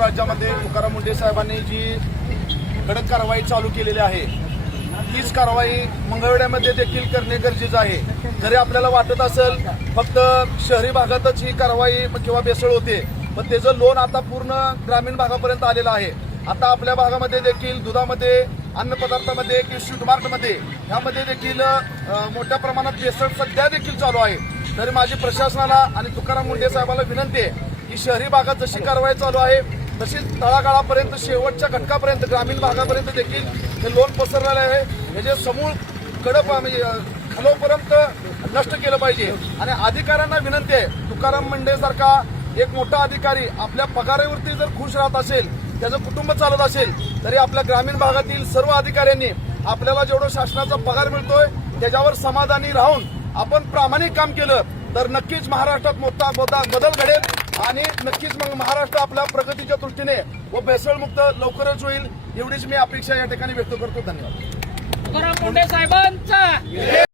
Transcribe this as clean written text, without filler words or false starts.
महाराष्ट्र राज्यामध्ये तुकाराम मुंढे साहेबांनी जी कडक कारवाई चालू केलेली आहे तीच कारवाई मंगळवेढ्यामध्ये देखील करणे गरजेचं आहे। जरी आपल्याला वाटत असेल फक्त शहरी भागातच ही कारवाई किंवा बेसळ होते, पण त्याचं लोन आता पूर्ण ग्रामीण भागापर्यंत आलेलं आहे। आता आपल्या भागामध्ये देखील दुधामध्ये, अन्नपदार्थामध्ये किंवा स्वीट मार्टमध्ये ह्यामध्ये देखील मोठ्या प्रमाणात बेसळ सध्या देखील चालू आहे। तरी माझी प्रशासनाला आणि तुकाराम मुंढे साहेबांना विनंती आहे की शहरी भागात जशी कारवाई चालू आहे तशीच तळागाळापर्यंत, शेवटच्या घटकापर्यंत, ग्रामीण भागापर्यंत देखील हे लोन पसरलेलं आहे। याचे समूळ कडक म्हणजे खालोपर्यंत नष्ट केलं पाहिजे। आणि अधिकाऱ्यांना विनंती आहे, तुकाराम मुंढे सारखा एक मोठा अधिकारी आपल्या पगारावरती जर खुश राहत असेल, त्याचं कुटुंब चालत असेल, तरी आपल्या ग्रामीण भागातील सर्व अधिकाऱ्यांनी आपल्याला जेवढं शासनाचा पगार मिळतोय त्याच्यावर समाधानी राहून आपण प्रामाणिक काम केलं तर नक्कीच महाराष्ट्रात मोठा बदल घडेल आणि नक्कीच मग महाराष्ट्र आपल्या प्रगतीच्या दृष्टीने व भेसळमुक्त लवकरच होईल, एवढीच मी अपेक्षा या ठिकाणी व्यक्त करतो। धन्यवाद। तुकाराम मुंढे साहेबांचा